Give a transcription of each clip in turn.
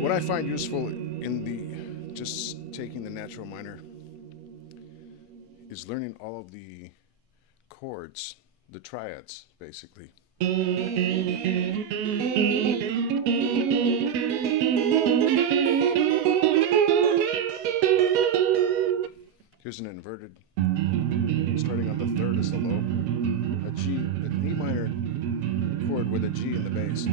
What I find useful in the just taking the natural minor is learning all of the chords, the triads, basically. Here's an inverted, starting on the third as the low, a G, an E minor chord with a G in the bass.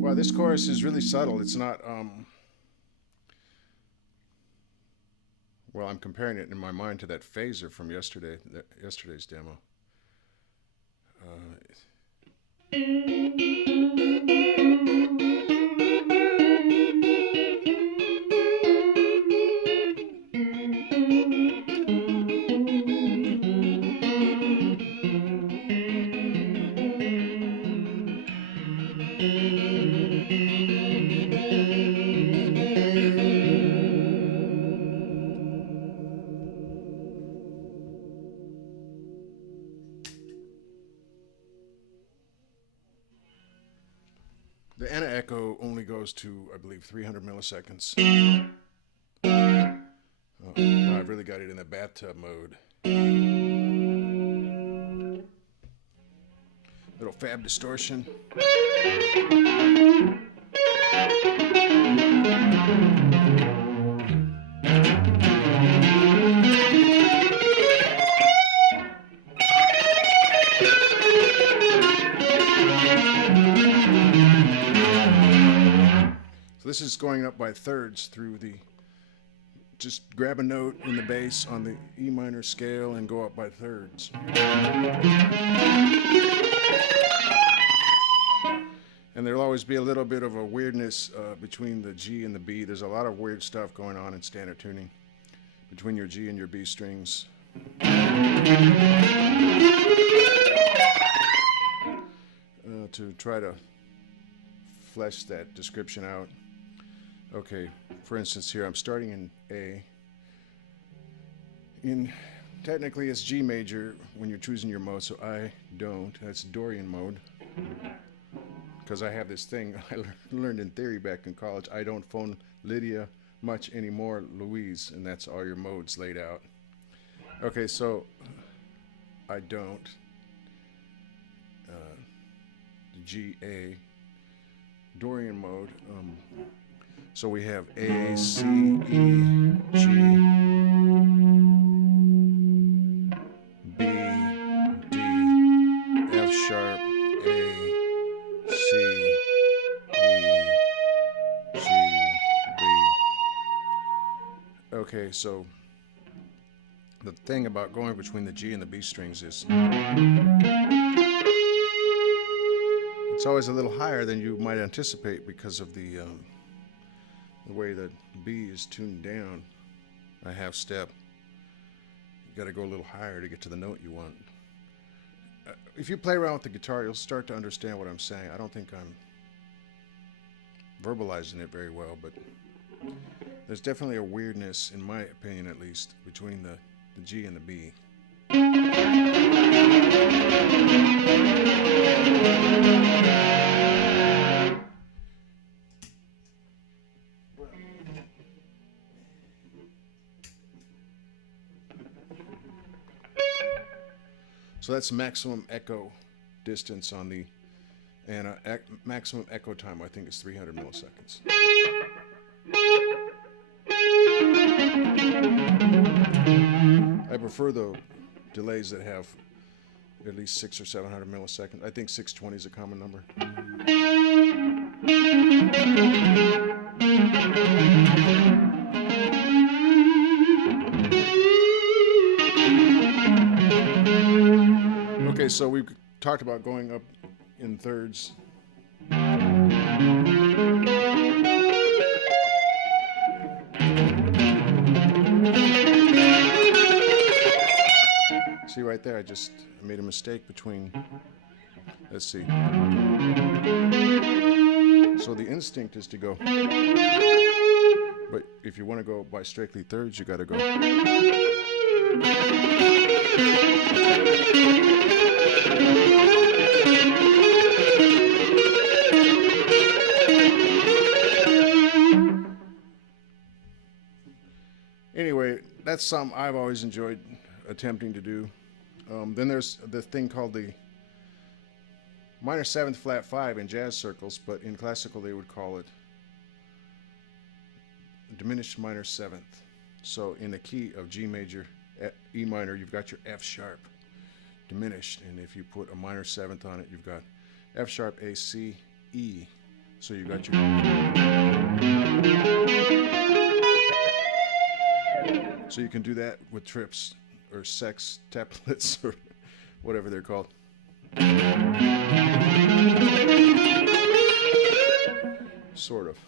Wow, this chorus is really subtle. It's not, well, I'm comparing it in my mind to that phaser from yesterday's demo. The ana echo only goes to, I believe, 300 milliseconds. Oh, now I've really got it in the bathtub mode. Little fab distortion. So this is going up by thirds through the, just grab a note in the bass on the E minor scale and go up by thirds. And there'll always be a little bit of a weirdness between the G and the B. There's a lot of weird stuff going on in standard tuning between your G and your B strings. To try to flesh that description out. Okay, for instance here I'm starting in A. Technically it's G major when you're choosing your mode, so I don't. That's Dorian mode. Because I have this thing I learned in theory back in college. I don't phone Lydia much anymore, Louise, and that's all your modes laid out. Okay, so I don't. G, A, Dorian mode. So we have A, C, E, G, B, D, F sharp, A, C, E, G, B. Okay, so the thing about going between the G and the B strings is it's always a little higher than you might anticipate because of the way that B is tuned down a half step. You got to go a little higher to get to the note you want. If you play around with the guitar, you'll start to understand what I'm saying. I don't think I'm verbalizing it very well, but there's definitely a weirdness, in my opinion at least, between the G and the B. So that's maximum echo distance on the, and maximum echo time I think is 300 milliseconds. I prefer the delays that have at least 600 or 700 milliseconds. I think 620 is a common number. Okay, so we've talked about going up in thirds. See right there, I made a mistake between, let's see. So the instinct is to go, but if you want to go by strictly thirds, you got to go. Anyway, that's something I've always enjoyed attempting to do. Then there's the thing called the minor 7th flat 5 in jazz circles, but in classical they would call it diminished minor 7th. So in the key of G major, E minor, you've got your F sharp diminished, and if you put a minor 7th on it, you've got F sharp, A, C, E. So you've got your... So you can do that with trips or sextuplets or whatever they're called. Sort of.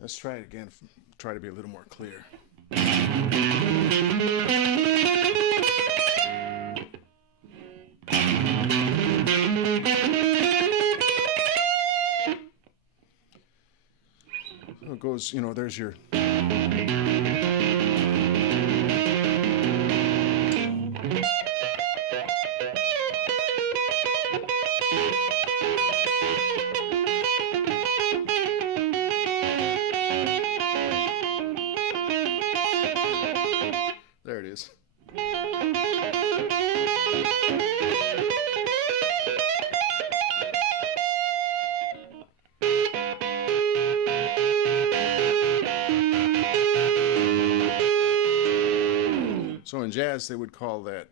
Let's try it again. Try to be a little more clear. So it goes, you know, there's your... There it is. So in jazz, they would call that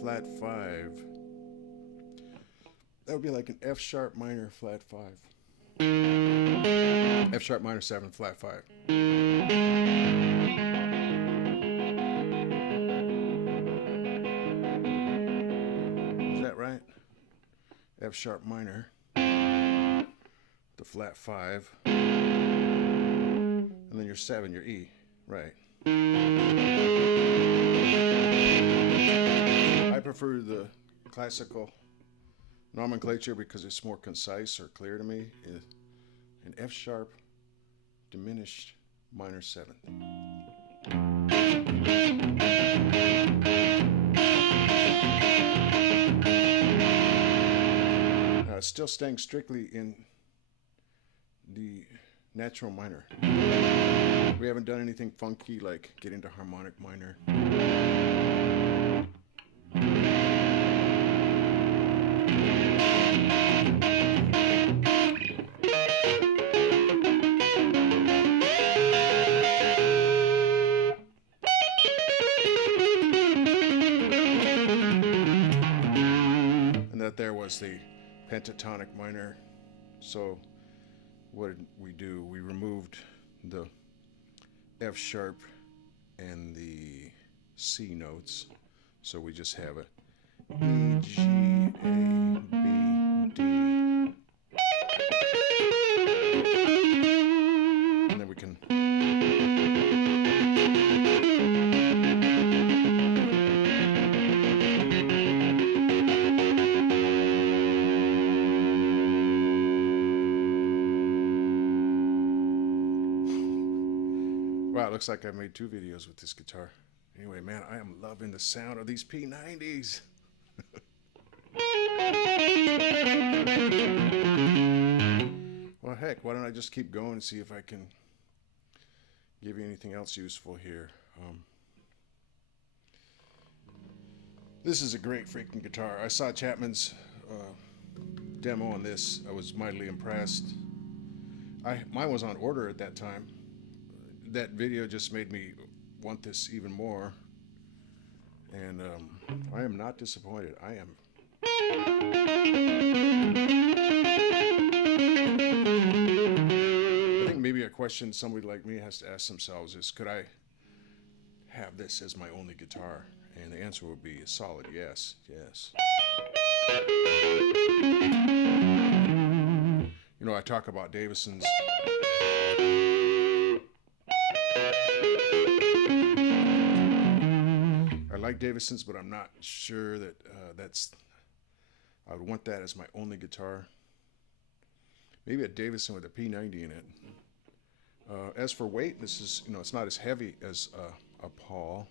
flat 5. That would be like an F sharp minor flat 5. F sharp minor 7 flat 5. Is that right? F sharp minor, the flat 5, and then your 7, your E, right? I prefer the classical nomenclature because it's more concise or clear to me. An F sharp diminished minor 7. Now it's still staying strictly in the natural minor. We haven't done anything funky like get into harmonic minor. And that there was the pentatonic minor. So what did we do? We removed the F sharp and the C notes. So we just have a E, G, A, B, D. And then we can... Wow, it looks like I made 2 videos with this guitar. Anyway, man, I am loving the sound of these P90s. Well, heck, why don't I just keep going and see if I can give you anything else useful here. This is a great freaking guitar. I saw Chapman's demo on this. I was mightily impressed. Mine was on order at that time. That video just made me want this even more, and I am not disappointed. I think maybe a question somebody like me has to ask themselves is, could I have this as my only guitar? And the answer would be a solid yes, yes. You know, I talk about Davison's. I like Davison's, but I'm not sure that I would want that as my only guitar. Maybe a Davison with a P90 in it. As for weight, this is, you know, it's not as heavy as a Paul.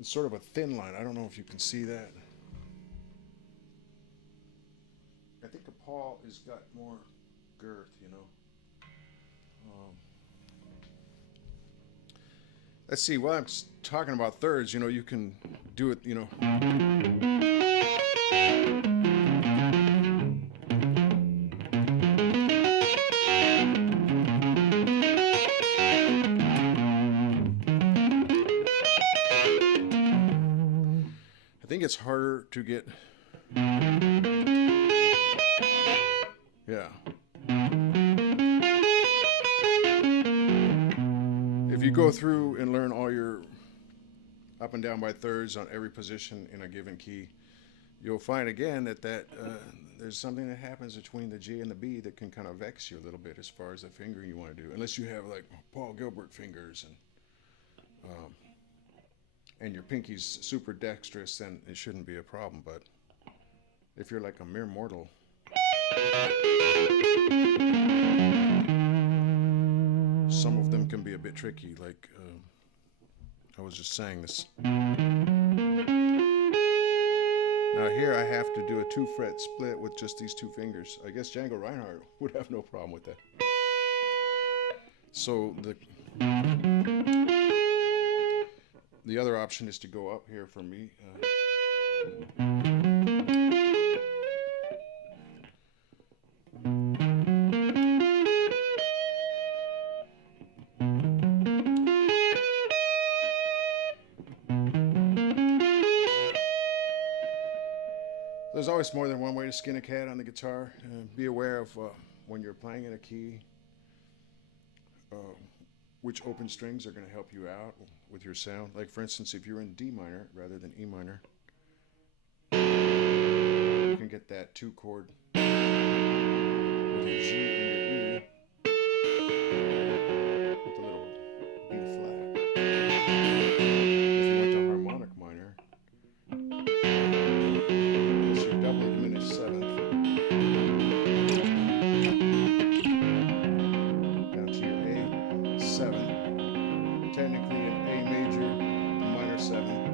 It's sort of a thin line. I don't know if you can see that. I think a Paul has got more girth, you know. Let's see, while I'm talking about thirds, you know, you can do it, you know. I think it's harder to get, yeah. If you go through and learn all your up and down by thirds on every position in a given key, you'll find again that there's something that happens between the G and the B that can kind of vex you a little bit as far as the fingering you want to do, unless you have like Paul Gilbert fingers and your pinky's super dexterous, then it shouldn't be a problem. But if you're like a mere mortal, some of them can be a bit tricky, like I was just saying this. Now here I have to do a 2-fret split with just these two fingers. I guess Django Reinhardt would have no problem with that. So the other option is to go up here for me. There's always more than one way to skin a cat on the guitar. Be aware of when you're playing in a key, which open strings are going to help you out with your sound. Like for instance, if you're in D minor rather than E minor, you can get that 2-chord with your G and your E with a little B flat. If you went to harmonic minor, it's your doubly diminished 7th down to your A7, technically an A major, minor 7.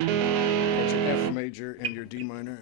That's your F major and your D minor.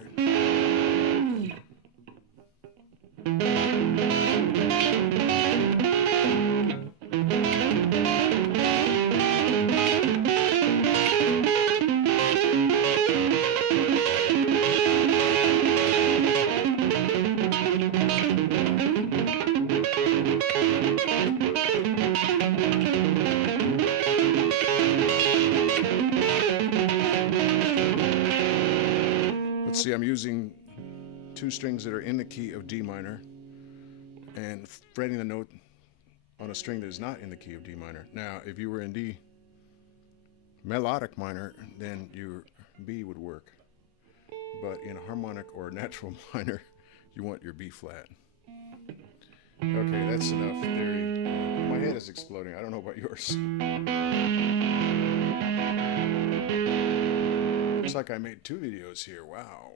Let's see, I'm using 2 strings that are in the key of D minor and fretting the note on a string that is not in the key of D minor. Now, if you were in D melodic minor, then your B would work. But in a harmonic or natural minor, you want your B flat. Okay, that's enough theory. My head is exploding. I don't know about yours. Looks like I made 2 videos here. Wow.